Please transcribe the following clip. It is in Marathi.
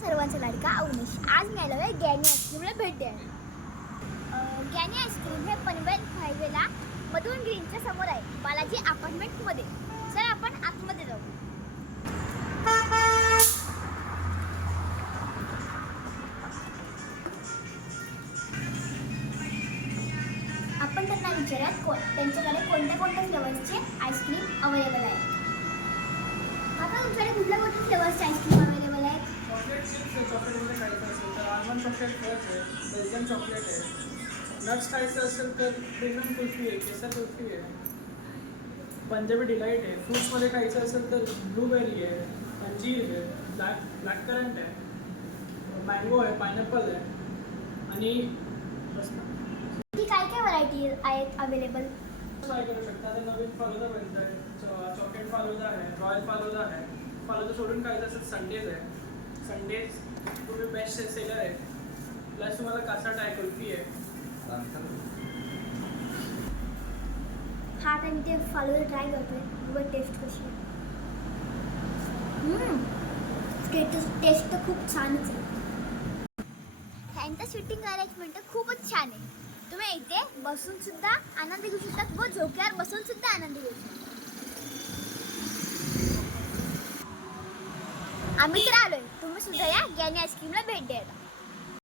सर्वांचा लाडका अवनीश. आज मी आलो आहे गॅनी आईस्क्रीमला भेट द्यायला. गॅनी आईस्क्रीम हे पनवेल हायवेला मधुन ग्रीनच्या समोर आहे, बालाजी अपार्टमेंटमध्ये. चला आपण आतमध्ये जाऊ. आपण त्यांना विचारूयात त्यांच्याकडे कोणत्या फ्लेवर्सचे आईस्क्रीम अवेलेबल आहे. आता तुमच्याकडे कुठल्या फ्लेवर्सचे आईस्क्रीम अवेलेबल आहे? चॉकलेट चिप्स आहे. चॉकलेटमध्ये खायचं असेल तर आलमंड चॉकलेट फ्लेवर्स आहे, बेल्जियन चॉकलेट आहे. नट्स खायचं असेल तर प्रीमियम कुल्फी आहे, केसर कुल्फी आहे, पंजाबी डिलाईट आहे. फ्रूट्समध्ये खायचं असेल तर ब्लूबेरी आहे, अंजीर आहे, ब्लॅक करंट आहे, मँगो आहे, पायनॅपल आहे आणि काय व्हरायटी आहेत अवेलेबल? ट्राय करू शकता. आता नवीन फालुदा बनतं आहे, चॉकलेट फालुदा आहे, रॉयल फालुदा आहे. फालुदा सोडून खायचं असेल संडेज आहे. संडेज तुम्ही बेस्ट सेलर आहे. प्लस तुम्हाला कासाटा आहे, कुल्फी आहे. हा आता मी ते फालुदा ट्राय करतोय, बघ टेस्ट कशी आहे. टेस्ट तर खूप छानच आहे. त्यांचं शूटिंग अरेंजमेंट खूपच छान आहे. तुम्ही इथे बसून सुद्धा आनंद घेऊ शकता व झोक्यावर बसून सुद्धा आनंद घेऊ शकता. आम्ही तर आलोय, तुम्ही सुद्धा या गॅनी आईस्क्रीमला भेट द्यायला.